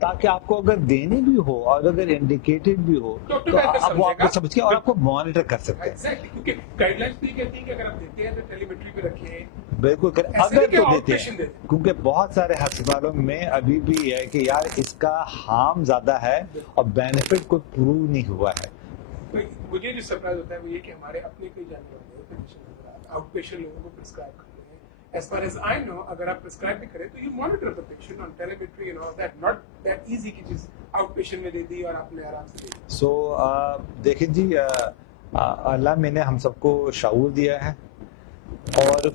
تاکہ آپ کو اگر دینی بھی ہو اور اگر انڈیکیٹڈ بھی ہو تو آپ وہ آپ کو سمجھ کے اور آپ کو مانیٹر کر سکتے ہیں. ایگزیکٹلی کیونکہ گائیڈ لائنس بھی کہتی ہیں کہ اگر آپ دیتے ہیں تو ٹیلی میٹری پہ رکھیں. بالکل کریں اگر تو دیتے ہیں, کیونکہ بہت سارے ہسپتالوں میں ابھی بھی ہے کہ یار اس کا ہارم زیادہ ہے اور بینیفٹ کوئی پروو نہیں ہوا ہے. مجھے جو سرپرائز ہوتا ہے وہ یہ کہ ہمارے اپنے کئی جاننے والے ہیں آؤٹ پیشنٹ لوگوں کو پرسکرائب کرتے ہیں. As far as I know اگر آپ پرسکرائب بھی کریں تو you monitor the patient on telemetry you know that not that easy کی چیز آؤٹ پیشنٹ میں دے دی اور آپ نے آرام سے دے دی. سو دیکھیں جی, اللہ میں نے ہم سب کو شعور دیا ہے اور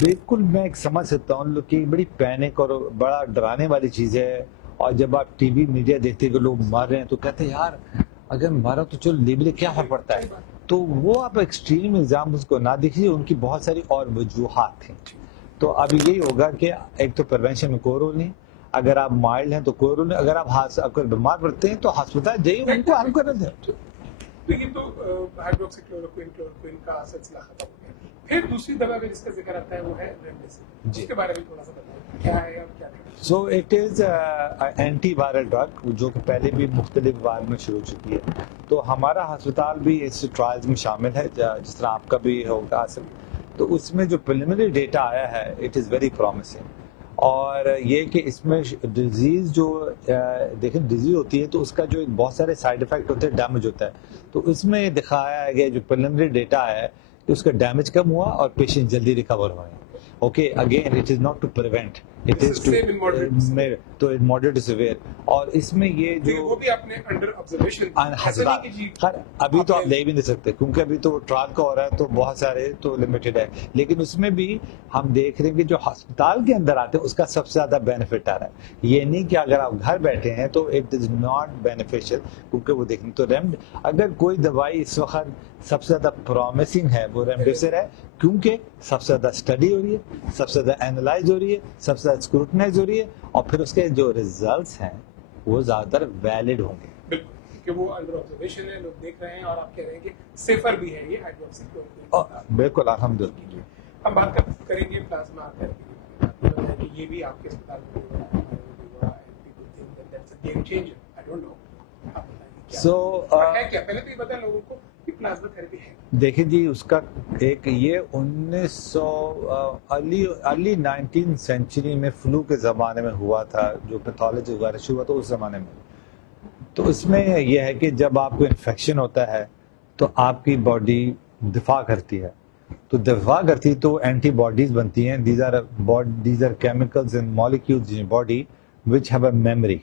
بالکل میں ایک سمجھ سکتا ہوں لوگ کی بڑی پینک اور بڑا ڈرانے والی چیز ہے. اور جب آپ ٹی وی میڈیا دیکھتے کہ لوگ مر رہے ہیں تو کہتے ہیں یار اگر مارا تو چلو لیبلے کیا فرق پڑتا ہے. تو وہ آپ ایکسٹریم ایگزامپلس کو نہ دیکھیے, ان کی بہت ساری اور وجوہات تھیں. تو اب یہی ہوگا کہ ایک تو پریونشن میں کوئی رول نہیں, اگر آپ مائلڈ ہیں تو کوئی رول نہیں, اگر آپ بیمار پڑتے ہیں تو ہسپتال جائیے, ان کو حل کرنا دیں. لیکن تو ہائیڈروکسی کلوروکوئن کا سلسلہ ختم ہو گیا. پھر دوسری دوا میں جس کا ذکر آتا ہے وہ ہے ریمڈیسیویر. اس کے بارے میں تھوڑا سا بتائیں کیا ہے اور کیا نہیں. So it is anti viral drug جو کہ پہلے بھی مختلف وار میں شروع ہو چکی ہے. تو ہمارا ہسپتال بھی اس ٹرائلز میں شامل ہے جس طرح آپ کا بھی ہوگا حاصل. تو اس میں جو پریلیمنری ڈیٹا آیا ہے اٹ از ویری پرومسنگ. اور یہ کہ اس میں ڈیزیز جو دیکھیں ڈیزیز ہوتی ہے تو اس کا جو بہت سارے سائیڈ افیکٹ ہوتے ہیں, ڈیمیج ہوتا ہے. تو اس میں دکھایا ہے کہ جو پریلیمنری ڈیٹا ہے کہ اس کا ڈیمیج کم ہوا اور پیشنٹ جلدی ریکور ہوئے. Okay again it is not to prevent, it is to moderate to severe. اور اس میں یہ جو وہ بھی آپ نے انڈر آبزرویشن ابھی تو آپ لے بھی نہیں سکتے کیونکہ ابھی تو ٹرائل کا ہو رہا ہے تو بہت سارے تو لمیٹڈ ہے. لیکن اس میں بھی ہم دیکھ رہے ہیں کہ جو ہسپتال کے اندر آتے ہیں اس کا سب سے زیادہ بینیفٹ آ رہا ہے. یہ نہیں کہ اگر آپ گھر بیٹھے ہیں تو اٹ از ناٹ بینیفیشل, کیونکہ وہ دیکھیں تو اگر کوئی دوائی اس وقت سب سے زیادہ پرومسنگ ہے وہ ریمڈیسیویر ہے, کیونکہ سب سے زیادہ اسٹڈی ہو رہی ہے, سب سے زیادہ اینالائز ہو رہی ہے, سب سے زیادہ اسکروٹنائز ہو رہی ہے, اور پھر اس کے جو ریزلٹس ہیں وہ زیادہ تر ویلڈ ہوں گے. بالکل کہ وہ انڈر آبزرویشن ہے, لوگ دیکھ رہے ہیں اور آپ کہہ رہے ہیں کہ سیفر بھی ہے یہ ہائیڈروکسی کلوروکوئن. بالکل الحمدللہ. ہم بات کریں گے پلازما تھراپی کی. یہ بھی آپ کے اسپتال میں game changer. I don't know آپ بتائیں سو ہے کیا, پہلے تو یہ بتائیں لوگوں کو کہ پلازما تھراپی ہے. دیکھیں جی اس کا ایک یہ 1900 19 سینچری میں فلو کے زمانے میں ہوا تھا, جو پیتھولوجی وغیرہ شروع ہوا تھا اس زمانے میں. تو اس میں یہ ہے کہ جب آپ کو انفیکشن ہوتا ہے تو آپ کی باڈی دفاع کرتی ہے, تو دفاع کرتی تو اینٹی باڈیز بنتی ہیں. These are chemicals and molecules in body which have a memory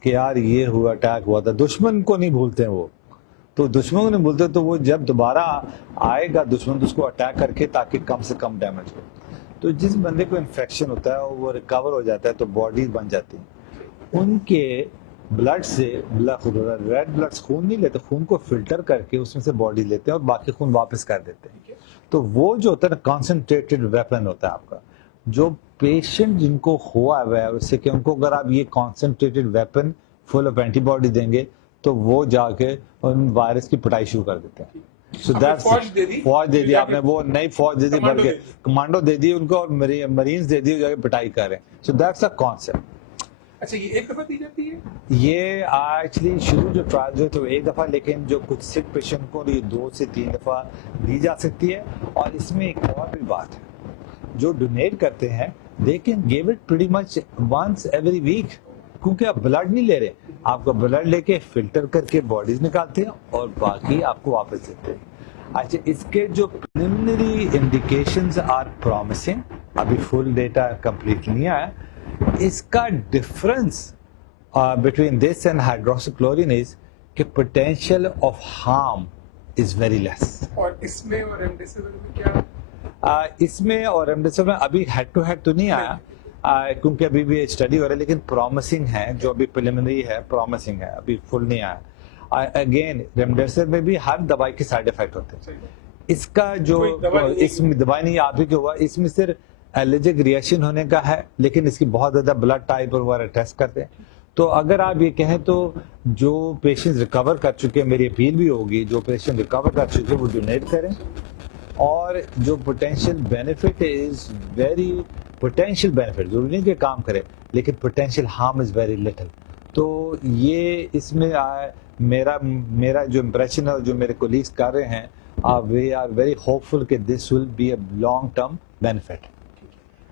کہ یار یہ ہوا, اٹیک ہوا تھا. دشمن کو نہیں بھولتے وہ, تو دشمن کو نہیں بھولتے تو وہ جب دوبارہ آئے گا دشمن تو اس کو اٹیک کر کے تاکہ کم سے کم ڈیمیج ہو. تو جس بندے کو انفیکشن ہوتا ہے وہ ریکور ہو جاتا ہے تو باڈیز بن جاتی ہیں. ان کے بلڈ سے ریڈ بلڈ خون نہیں لیتے, خون کو فلٹر کر کے اس میں سے باڈی لیتے ہیں اور باقی خون واپس کر دیتے ہیں. تو وہ جو ہوتا ہے نا کانسنٹریٹڈ ویپن ہوتا ہے آپ کا, جو پیشنٹ جن کو ہوا ہے اس سے کہ ان کو اگر آپ یہ concentrated weapon full of antibody دیں گے تو وہ جا کے ان وائرس کی پٹائی شروع کر دیتے ہیں. سو دیٹس فوج دے دی آپ نے, وہ نئی فوج دے دی بھر کے, کمانڈو دے دی ان کو اور مرینز دے دی جا کے پٹائی کر رہے ہیں. So that's a concept. اچھا یہ ایک دفعہ دی جاتی ہے یہ ایکچولی شروع جو ٹرائل جو تو ایک دفعہ, لیکن جو کچھ سک پیشنٹ کو یہ 2 سے 3 دفعہ دی جا سکتی ہے. اور اس میں ایک اور بھی بات ہے, جو ڈونیٹ کرتے ہیں they can give it pretty much once every week, کیونکہ آپ بلڈ نہیں لے رہے, آپ کا بلڈ لے کے فلٹر کر کے باڈیز نکالتے ہیں اور باقی آپ کو واپس دیتے ہیں. اچھا اس کے جو پریلیمنری انڈیکیشنز آر پرومسنگ, ابھی فل ڈیٹا کمپلیٹ نہیں آیا. اس کا difference between this and hydroxy chlorine is کہ potential of harm is very less. اور اس میں اور ریمڈیسیویر میں کیا, اس میں اور ریمڈیسیویر میں ابھی ہیڈ ٹو ہیڈ تو نہیں آیا کیونکہ ابھی بھی اسٹڈی ہو رہا ہے, لیکن پرومسنگ ہے, جو ابھی پریلیمنری ہے پرومسنگ ہے, ابھی فل نہیں آیا. اگین ریمڈیسیویر میں بھی ہر دوائی کے سائڈ افیکٹ ہوتے ہیں. اس کا جو اس میں دوائی نہیں آپ ہی کے ہوا, اس میں صرف الرجک ریئیکشن ہونے کا ہے, لیکن اس کی بہت زیادہ بلڈ ٹائپ اور وغیرہ ٹیسٹ کرتے ہیں. تو اگر آپ یہ کہیں تو جو پیشنٹ ریکور کر چکے, میری اپیل بھی ہوگی جو پیشنٹ ریکور کر چکے وہ ڈونیٹ کریں. اور جو potential benefit is very potential benefit, ضروری نہیں کہ کام کرے, لیکن potential harm is very little. تو یہ اس میں میرا جو امپریشن ہے اور جو میرے کولیگس کر رہے ہیں, we are very hopeful کہ this will be a long term benefit.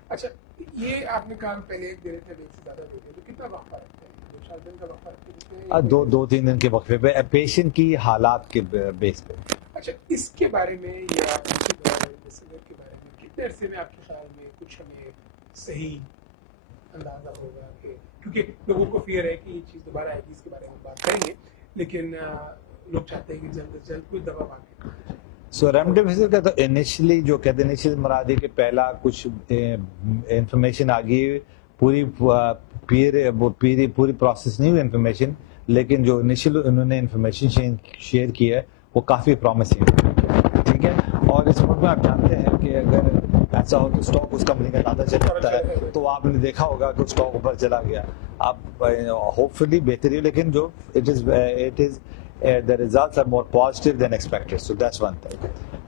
اچھا, یہ آپ نے کام پہلے دے رہے تھے, ایک سے زیادہ دیتے تو کتنا وقفہ رکھتے ہیں؟ 2-4 دن کا وقفہ رکھتے ہیں؟ 2-3 دن کے وقفے پہ پیشنٹ کی حالات کے بیس پہ. اچھا, اس کے بارے میں یا کے بارے میں کتنے عرصے میں آپ کے خیال میں کچھ ہمیں صحیح اندازہ ہوگا کہ, کیونکہ لوگوں کو فیئر ہے کہ یہ چیز دوبارہ آئے گی, اس کے بارے میں بات کریں گے, لیکن لوگ چاہتے ہیں کہ جلد از جلد کوئی دوا مانگے. سو ریمڈیسیویر کا تو انیشلی جو کہتے ہیں انیشلی مراد ہے کہ پہلا کچھ انفارمیشن آ گئی, پوری پروسیس نہیں ہوئی انفارمیشن, لیکن جو انیشل انہوں نے انفارمیشن شیئر کی ہے وہ کافی پرومسنگ ہے. ٹھیک ہے, اور اس ملک میں آپ جانتے ہیں کہ اگر ایسا ہو تو اسٹاک اس کمپنی کا زیادہ چل جاتا ہے, تو آپ نے دیکھا ہوگا کہ اسٹاک اوپر چلا گیا. اب ہوپ فلی بہتری ہے, لیکن جو it is the results are more positive than expected, so that's one thing.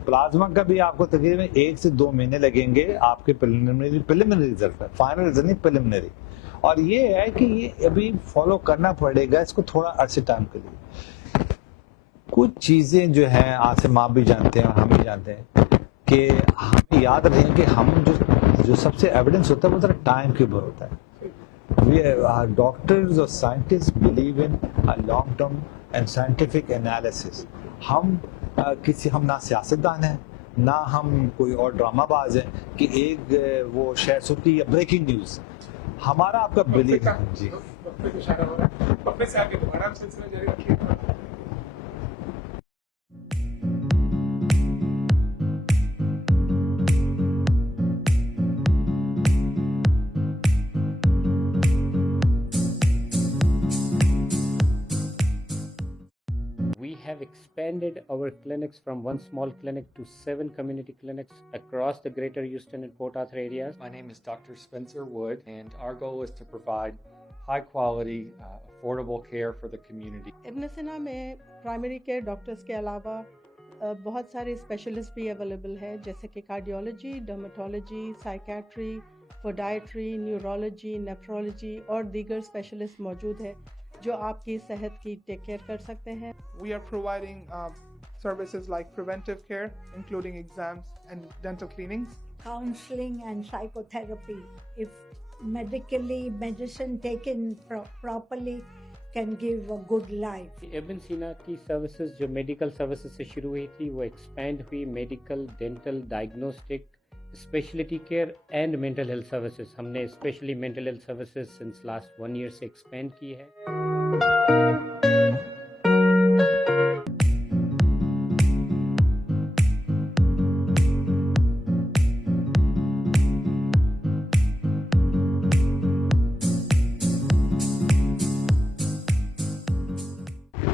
Plasma کا بھی آپ کو تقریباً 1 سے 2 مہینے لگیں گے آپ کے پریلیمنری رزلٹ پر, فائنل رزلٹ نہیں, پریلیمنری. اور یہ ہے کہ یہ ابھی فالو کرنا پڑے گا اس کو تھوڑا عرصے ٹائم کے لیے. کچھ چیزیں جو ہیں عاصم آپ بھی جانتے ہیں اور ہم بھی جانتے ہیں کہ ہمیں یاد رکھیں کہ ہم جو سب سے ایویڈنس ہوتا ہے وہ ذرا ٹائم کے اوپر ہوتا ہے. ڈاکٹرز اور scientist believe in long term and scientific analysis. ہم نہ سیاستدان ہیں نہ ہم کوئی اور ڈرامہ باز ہیں کہ ایک وہ شیئر ہوتی ہے بریکنگ نیوز. ہمارا آپ کا بلیو. جی We have expanded our clinics from one small clinic to 7 community clinics across the greater Houston and Port Arthur areas. My name is Dr. Spencer Wood, and our goal is to provide high quality, affordable care for the community. ابن سینا میں primary care doctors کے علاوہ بہت سارے specialist بھی available ہے, جیسے کہ cardiology, dermatology, psychiatry, پوڈیاتری, neurology, nephrology اور دیگر اسپیشلسٹ موجود ہے جو آپ کی صحت کی ٹیک کیئر کر سکتے ہیں. We are providing services like preventive care, including exams and dental cleanings. Counseling and psychotherapy. If medicine taken properly can give a good life. ابن سینا کی سروسز جو میڈیکل سروسز سے شروع ہوئی تھی وہ ایکسپینڈ ہوئی medical, dental, diagnostic, specialty care and mental health services. ہم نے specially mental health services since last 1 year سے ایکسپینڈ کی ہے.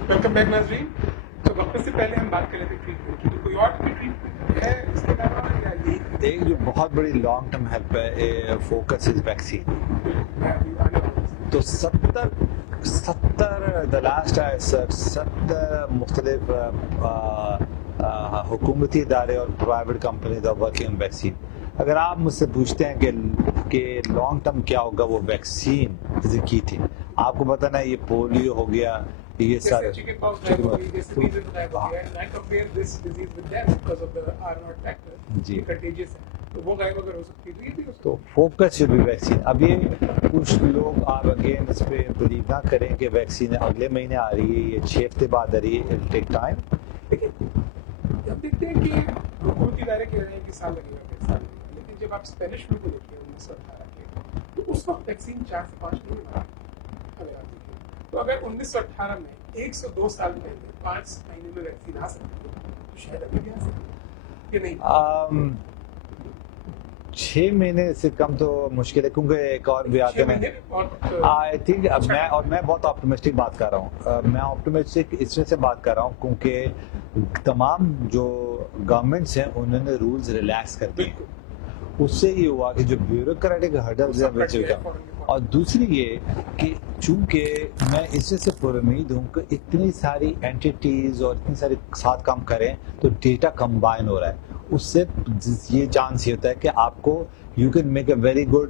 ویلکم بیک ناظرین. تو وقت سے پہلے ہم بات کر رہے تھے ٹریٹمنٹ کی, تو کوئی اور بھی ٹریٹمنٹ ہے اس کے علاوہ یا یہ ایک جو بہت بڑی لانگ ٹرم ہیلپ ہے, فوکس از ویکسین. تو 70 مختلف حکومتی ادارے اور private companies are working on vaccine. اگر آپ مجھ سے پوچھتے ہیں کہ لانگ ٹرم کیا ہوگا, وہ ویکسین کی تھی. آپ کو پتہ نا, یہ پولیو ہو گیا, یہ سارے جی, تو فوکس شوڈ بی ویکسین. اب یہ کچھ لوگ آپ اگین اس پہ بلیو نہ کریں کہ ویکسین اگلے مہینے آ رہی ہے, یہ 6 ہفتے بعد آ رہی ہے, اٹ ٹیک ٹائم. اب دیکھتے ہیں کہ حکومتی ادارے کہہ رہے ہیں کہ سال لگے گا, لیکن جب آپ اسپینش فلو کو دیکھیں 1918 کے, تو اس وقت ویکسین 4 سے 5 مہینے تو اگر 1918 میں 1 سے 2 سال پہلے 5 مہینے میں ویکسین آ سکتی ہے, تو شاید ابھی بھی آ سکتی ہے کہ نہیں. 6 مہینے سے کم تو مشکل ہے, کیونکہ ایک اور بھی آتے ہیں. آئی تھنک میں بہت آپٹمسٹک بات کر رہا ہوں. میں آپٹمسٹک اس وجہ سے بات کر رہا ہوں کیونکہ تمام جو گورنمنٹس ہیں انہوں نے رولز ریلیکس کر دیے. اس سے یہ ہوا کہ جو بیوروکریٹک ہرڈلز ہیں, اور دوسری یہ کہ چونکہ میں اس سے پر امید ہوں کہ اتنی ساری اینٹیٹیز اور اتنی ساری ساتھ کام کریں تو ڈیٹا کمبائن ہو رہا ہے. اس سے یہ چانس یہ ہوتا ہے کہ آپ کو you can make a very good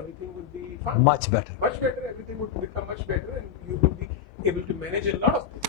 everything will be fine. much better. Everything would become much better and you will be able to manage a lot of things.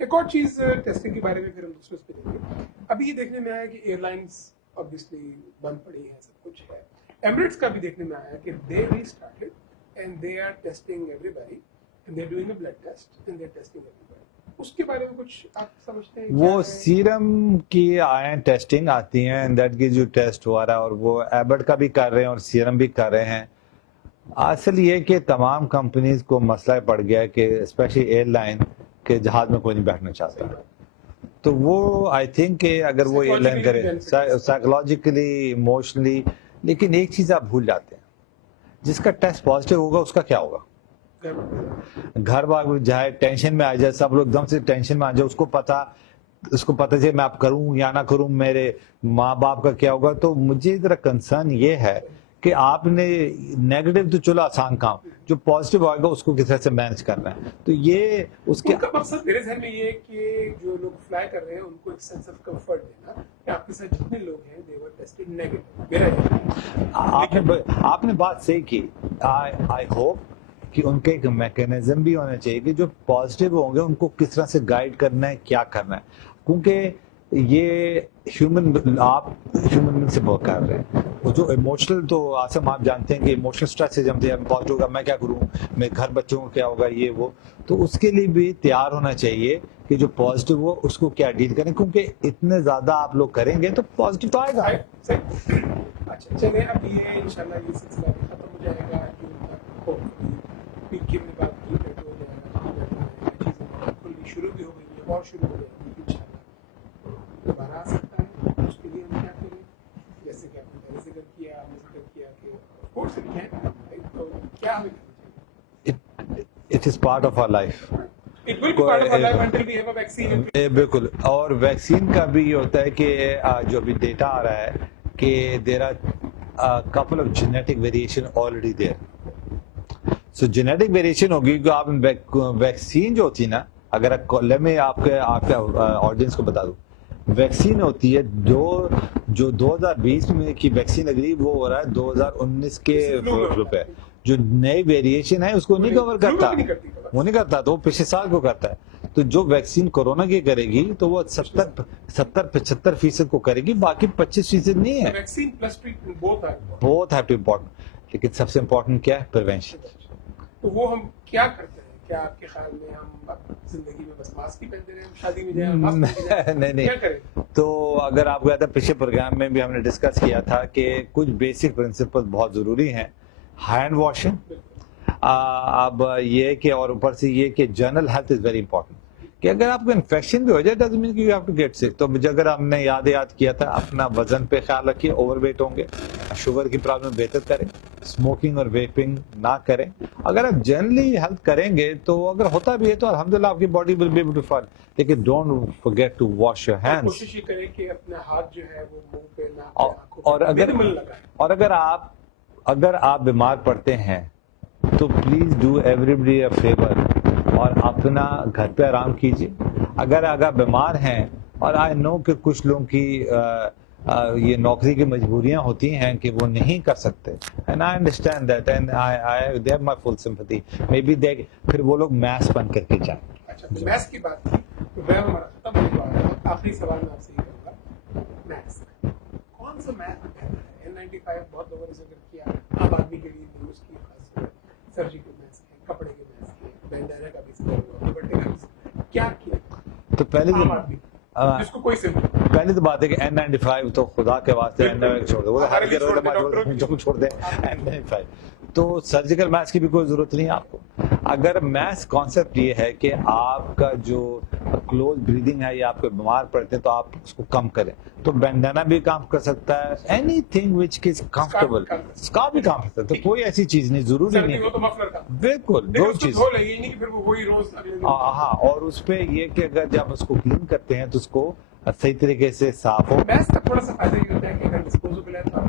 ایک اور چیز ٹیسٹنگ کے بارے میں پھر ہم دوسرے اس پہ دیں گے. ابھی یہ دیکھنے میں آیا کہ ایئر لائنس آبویسلی بند پڑی ہیں, سب کچھ ہے. ایمریٹس کا بھی دیکھنے میں آیا کہ they restarted and they are testing everybody and they are doing a blood test and they are testing everybody. اس کے بارے میں کچھ آپ سمجھتے ہیں؟ وہ سیرم کی آئے ٹیسٹنگ آتی ہیں, دیٹ کی جو ٹیسٹ ہوا رہا ہے, اور وہ ایبٹ کا بھی کر رہے ہیں اور سیرم بھی کر رہے ہیں. اصل یہ کہ تمام کمپنیز کو مسئلہ پڑ گیا ہے کہ اسپیشلی ایئر لائن کے جہاز میں کوئی نہیں بیٹھنا چاہتا. تو وہ آئی تھنک کہ اگر وہ ایئر لائن کرے سائیکولوجیکلی ایموشنلی, لیکن ایک چیز آپ بھول جاتے ہیں, جس کا ٹیسٹ پازیٹیو ہوگا اس کا کیا ہوگا؟ گھر بار جائے ٹینشن میں آ جائے, سب لوگ ایک دم سے ٹینشن میں آ جائے, اس کو پتا چلے میں آپ کروں یا نہ کروں, میرے ماں باپ کا کیا ہوگا. تو مجھے ذرا کنسرن یہ ہے کہ آپ نے نیگیٹو تو چلو آسان کام, جو پازیٹیو آئے گا اس کو کس طرح سے مینج کرنا ہے. تو یہ اس کے مقصد میرے ذہن میں یہ ہے کہ جو لوگ فلائی کر رہے ہیں ان کو ایک سینس آف کمفرٹ دینا کہ آپ کے ساتھ جتنے لوگ ہیں دے ور ٹیسٹڈ نیگیٹو. آپ نے بات صحیح کی. آئی ہوپ کہ ان کا ایک میکینزم بھی ہونا چاہیے کہ جو پازیٹیو ہوں گے ان کو کس طرح سے گائیڈ کرنا ہے, کیا کرنا ہے, کیونکہ یہ آپ ہیومن سے بہت کر رہے ہیں. وہ جو ایموشنل, تو آسم آپ جانتے ہیں کہ ایموشنل اسٹریس سے جمتے ہیں, پازیٹیو ہوگا میں کیا کروں, میں گھر بچوں کو کیا ہوگا, یہ وہ. تو اس کے لیے بھی تیار ہونا چاہیے کہ جو پازیٹیو ہو اس کو کیا ڈیل کریں, کیونکہ اتنے زیادہ آپ لوگ کریں گے تو پازیٹیو تو آئے گا. اچھا چلیں اب یہ انشاءاللہ یہ سلسلہ بھی ختم ہو جائے گا. کی بات کی پیٹرول چیزیں کھلنی شروع بھی ہو گئی ہے اور شروع ہو جائے گی انشاءاللہ. دوبارہ آ سکتا ہے, اس کے لیے ہم کیا کریں, جیسے کہ آپ نے پہلے ذکر کیا, ہم نے ذکر کیا کہ کورس تو کیا ہمیں کرنا چاہیے. It is part of our life. It will be part of our life until we have a vaccine. بالکل. اور ویکسین کا بھی یہ ہوتا ہے کہ جو بھی ڈیٹا آ رہا ہے کہ there are couple of genetic variation already there. سو جینیٹک ویریشن ہوگی کہ آپ ویکسین جو ہوتی ہے نا, اگر میں آپ کے آڈینس کو بتا دوں, ویکسین ہوتی ہے جو 2020 میں کی ویکسین لگ رہی وہ ہو رہا ہے 2019 کے فلو پہ. جو نئی ویریشن ہے اس کو نہیں کور کرتا, وہ نہیں کرتا, تو وہ پچھلے سال کو کرتا ہے. تو جو ویکسین کورونا کی کرے گی تو وہ 70-75% کو کرے گی, باقی 25% نہیں ہے. ویکسین پلس ٹریٹمنٹ بہت ہے امپورٹنٹ, لیکن سب سے امپورٹنٹ کیا ہے؟ پریونشن. تو وہ ہم کیا کرتے ہیں؟ کیا آپ کے خیال میں ہم زندگی میں بس ماسک ہی پہنتے رہے, شادی میں جائیں نہیں, کیا کریں؟ تو اگر آپ کو یاد ہے پچھلے پروگرام میں بھی ہم نے ڈسکس کیا تھا کہ کچھ بیسک پرنسپل بہت ضروری ہیں. ہینڈ واشنگ, اب یہ کہ اور اوپر سے یہ کہ general health is very important, کہ اگر آپ کو انفیکشن بھی ہو جائے ڈزنٹ مین کہ یو ہیو ٹو گیٹ سک. تو اگر ہم نے یاد کیا تھا اپنا وزن پہ خیال رکھیے, اوور ویٹ ہوں گے, شوگر کی پرابلم بہتر کریں, اسموکنگ اور ویپنگ نہ کریں. اگر آپ جنرلی ہیلتھ کریں گے تو اگر ہوتا بھی ہے تو الحمدللہ آپ کی body will be able to fall, لیکن don't forget to wash your hands. کوشش یہ کریں کہ اپنا ہاتھ جو ہے وہ منہ پہ نہ, اور اگر آپ بیمار پڑتے ہیں تو please do everybody a fever اور اپنا گھر پہ آرام کیجیے. اگر بیمار ہیں, اور آئی نو کہ کچھ لوگوں کی یہ نوکری کی مجبوریاں ہوتی ہیں کہ وہ نہیں کر سکتے, and I understand that and they have my full sympathy. Maybe they پھر وہ لوگ میس بن کر کے جائیں. اچھا, میس کی بات کی تو میں ہمارا ختم ہو گیا ہے. آخری سوال میں آپ سے یہ کروں گا, میس کون سا میس بہتر ہے؟ N95 بہت لوگوں نے ذکر کیا, عام آدمی کے لیے اس کی خاص سرجیکل میس ہے, کپڑے کے میس ہے, بینڈیرا کا بھی ذکر ہوا, دوپٹے کا بھی ذکر کیا کیا. تو پہلی تو بات ہے کہ N95 تو خدا کے واسطے چھوڑ دو, وہ ہر جگہ چھوڑ دیں N95. تو سرجیکل میس کی بھی کوئی ضرورت نہیں ہے آپ کو. اگر میس کانسیپٹ یہ ہے کہ آپ کا جو کلوز بریدنگ ہے یا آپ کو بیمار پڑتے ہیں تو آپ اس کو کم کریں, تو بینڈانا بھی کام کر سکتا ہے, any thing which is comfortable, scarf بھی کام کر سکتا ہے. کوئی ایسی چیز نہیں, ضروری نہیں ہے. بالکل دو چیز. ہاں, اور اس پہ یہ کہ اگر جب اس کو کلین کرتے ہیں تو اس کو صحیح طریقے سے صاف ہو. میس کا تھوڑا سا فائدہ یہ ہوتا ہے کہ اگر ڈسپوزیبل ہے تو آپ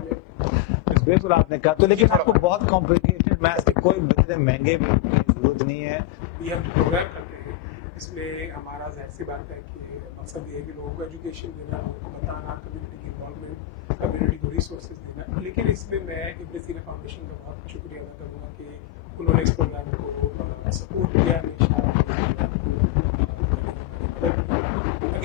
بالکل آپ نے کہا, تو لیکن آپ کو بہت کمپلیکیٹڈ میس کے کوئی مہنگے بھی ضرورت نہیں ہے. یہ ہم پروگرام کرتے ہیں, اس میں ہمارا ظاہر سی بات ہے کہ مقصد یہ ہے کہ لوگوں کو ایجوکیشن دینا, لوگوں کو بتانا, کمیونٹی کی انوالومنٹ, کمیونٹی کو ریسورسز دینا. لیکن اس میں ابن سینا فاؤنڈیشن کا بہت شکریہ ادا کروں گا کہ انہوں نے اس پروگرام کو سپورٹ کیا.